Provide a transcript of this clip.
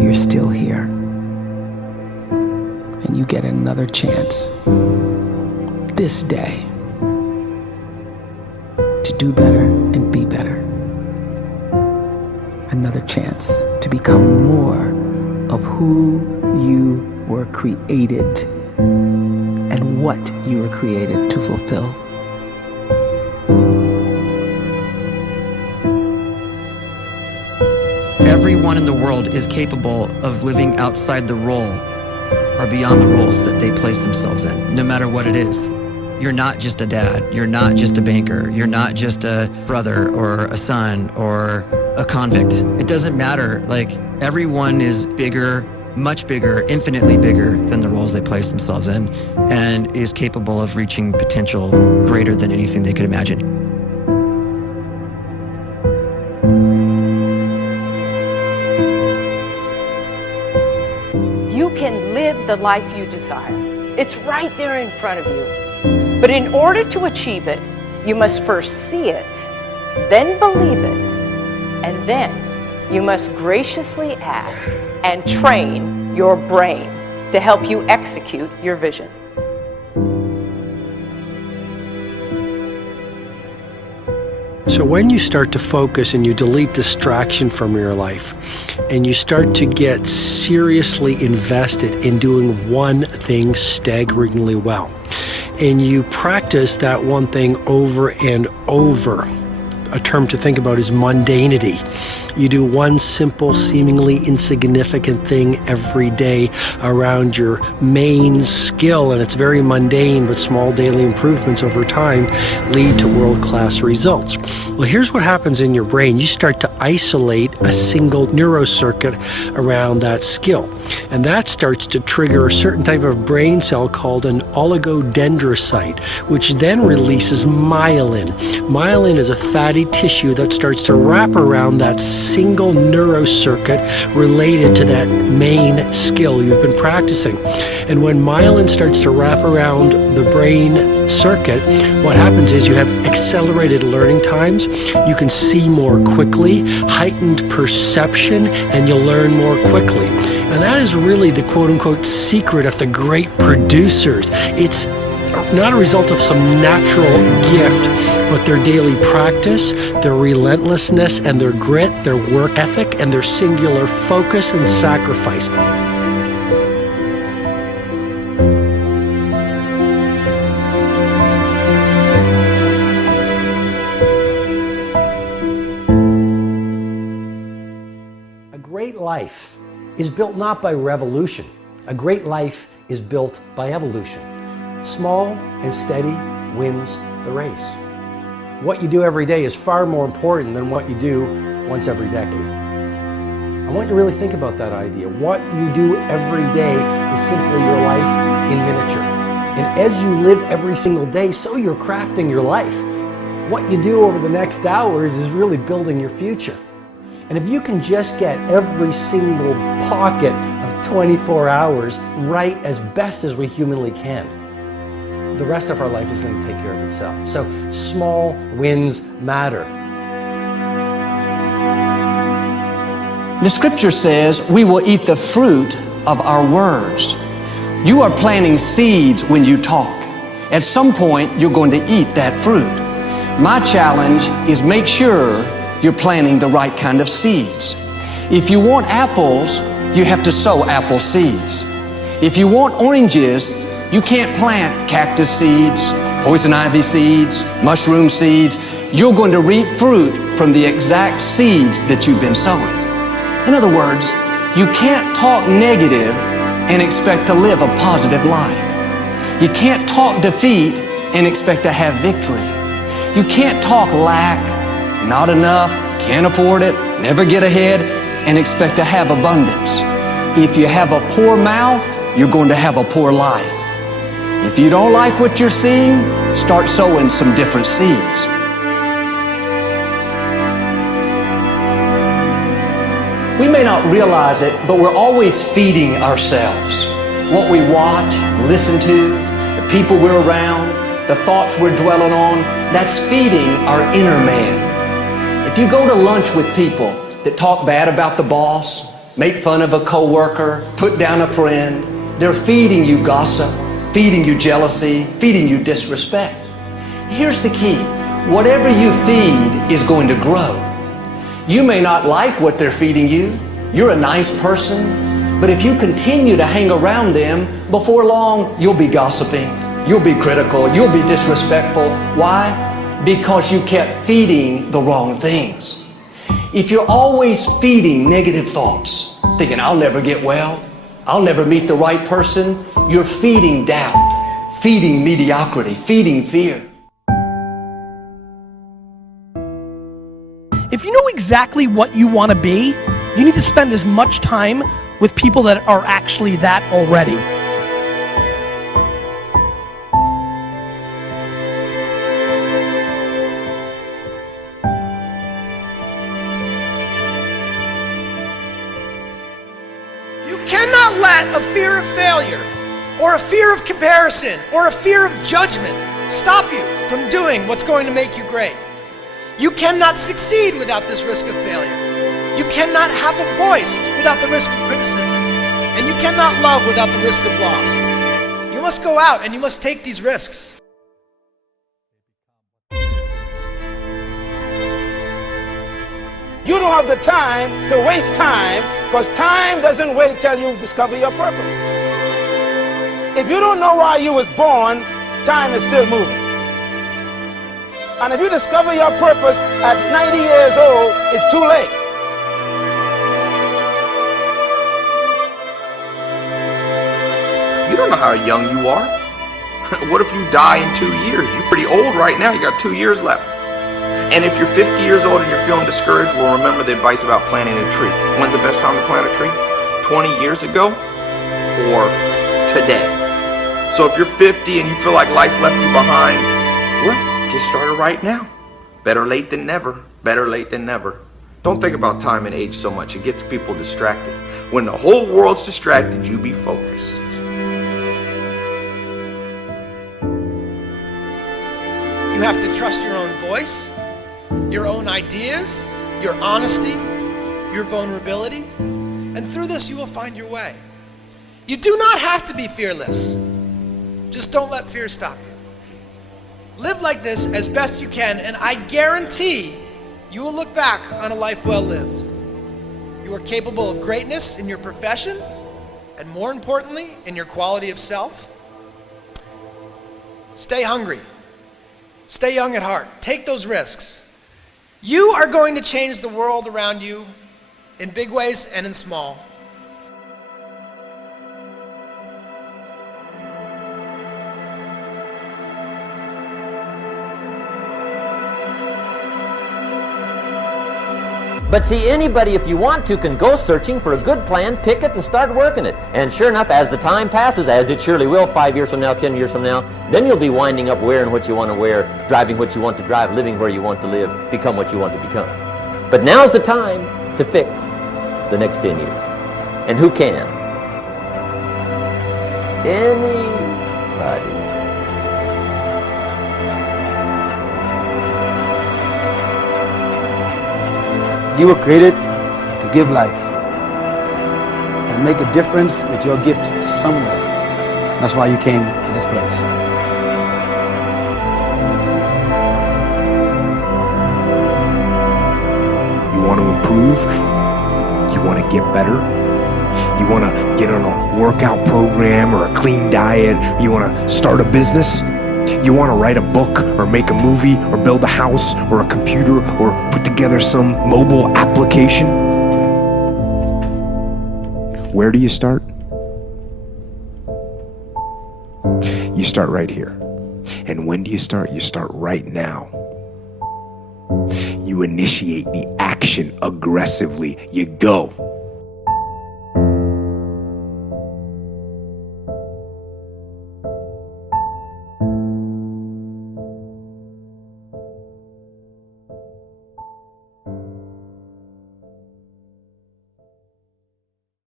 you're still here. And you get another chance this day to do better and be better. Another chance to become more of who you were created and what you were created to fulfill. Everyone in the world is capable of living outside the role or beyond the roles that they place themselves in, no matter what it is. You're not just a dad, you're not just a banker, you're not just a brother or a son or a convict. It doesn't matter. Like, everyone is bigger, much bigger, infinitely bigger than the roles they place themselves in, and is capable of reaching potential greater than anything they could imagine. You can live the life you desire. It's right there in front of you. But in order to achieve it, you must first see it, then believe it, and then you must graciously ask and train your brain to help you execute your vision. So when you start to focus and you delete distraction from your life, and you start to get seriously invested in doing one thing staggeringly well, and you practice that one thing over and over, a term to think about is mundanity. You do one simple, seemingly insignificant thing every day around your main skill, and it's very mundane, but small daily improvements over time lead to world-class results. Well, here's what happens in your brain. You start to isolate a single neurocircuit around that skill, and that starts to trigger a certain type of brain cell called an oligodendrocyte, which then releases myelin. Myelin is a fatty tissue that starts to wrap around that single neurocircuit related to that main skill you've been practicing. And when myelin starts to wrap around the brain circuit, what happens is you have accelerated learning times, you can see more quickly, heightened perception, and you'll learn more quickly. And that is really the quote-unquote secret of the great producers. It's not a result of some natural gift, but their daily practice, their relentlessness and their grit, their work ethic, and their singular focus and sacrifice. A great life is built not by revolution. A great life is built by evolution. Small and steady wins the race. What you do every day is far more important than what you do once every decade. I want you to really think about that idea. What you do every day is simply your life in miniature. And as you live every single day, so you're crafting your life. What you do over the next hours is really building your future. And if you can just get every single pocket of 24 hours right as best as we humanly can, the rest of our life is going to take care of itself. So small wins matter. The scripture says we will eat the fruit of our words. You are planting seeds when you talk. At some point, you're going to eat that fruit. My challenge is make sure you're planting the right kind of seeds. If you want apples, you have to sow apple seeds. If you want oranges, you can't plant cactus seeds, poison ivy seeds, mushroom seeds. You're going to reap fruit from the exact seeds that you've been sowing. In other words, you can't talk negative and expect to live a positive life. You can't talk defeat and expect to have victory. You can't talk lack, not enough, can't afford it, never get ahead, and expect to have abundance. If you have a poor mouth, you're going to have a poor life. If you don't like what you're seeing, start sowing some different seeds. We may not realize it, but we're always feeding ourselves. What we watch, listen to, the people we're around, the thoughts we're dwelling on, that's feeding our inner man. If you go to lunch with people that talk bad about the boss, make fun of a coworker, put down a friend. They're feeding you gossip, feeding you jealousy, feeding you disrespect. Here's the key. Whatever you feed is going to grow. You may not like what they're feeding you. You're a nice person, but if you continue to hang around them, before long, you'll be gossiping, you'll be critical, you'll be disrespectful. Why? Because you kept feeding the wrong things. If you're always feeding negative thoughts, thinking, I'll never get well, I'll never meet the right person, you're feeding doubt, feeding mediocrity, feeding fear. If you know exactly what you want to be, you need to spend as much time with people that are actually that already. You cannot let a fear of failure, or a fear of comparison, or a fear of judgment stop you from doing what's going to make you great. You cannot succeed without this risk of failure. You cannot have a voice without the risk of criticism. And you cannot love without the risk of loss. You must go out and you must take these risks. You don't have the time to waste time, because time doesn't wait till you discover your purpose. If you don't know why you was born, time is still moving. And if you discover your purpose at 90 years old, it's too late. You don't know how young you are. What if you die in 2 years? You're pretty old right now. You got 2 years left. And if you're 50 years old and you're feeling discouraged, well, remember the advice about planting a tree. When's the best time to plant a tree? 20 years ago or today? So if you're 50 and you feel like life left you behind, well, get started right now. Better late than never. Better late than never. Don't think about time and age so much. It gets people distracted. When the whole world's distracted, you be focused. You have to trust your own voice, your own ideas, your honesty, your vulnerability, and through this you will find your way. You do not have to be fearless. Just don't let fear stop you. Live like this as best you can, and I guarantee you will look back on a life well lived. You are capable of greatness in your profession, and more importantly, in your quality of self. Stay hungry. Stay young at heart. Take those risks. You are going to change the world around you in big ways and in small. But see, anybody, if you want to, can go searching for a good plan, pick it, and start working it. And sure enough, as the time passes, as it surely will, 5 years from now, 10 years from now, then you'll be winding up wearing what you want to wear, driving what you want to drive, living where you want to live, become what you want to become. But now's the time to fix the next 10 years. And who can? Anybody. You were created to give life and make a difference with your gift somewhere. That's why you came to this place. You want to improve? You want to get better? You want to get on a workout program or a clean diet? You want to start a business? You want to write a book or make a movie or build a house or a computer or put together some mobile application? Where do you start? You start right here. And when do you start? You start right now. You initiate the action aggressively. You go.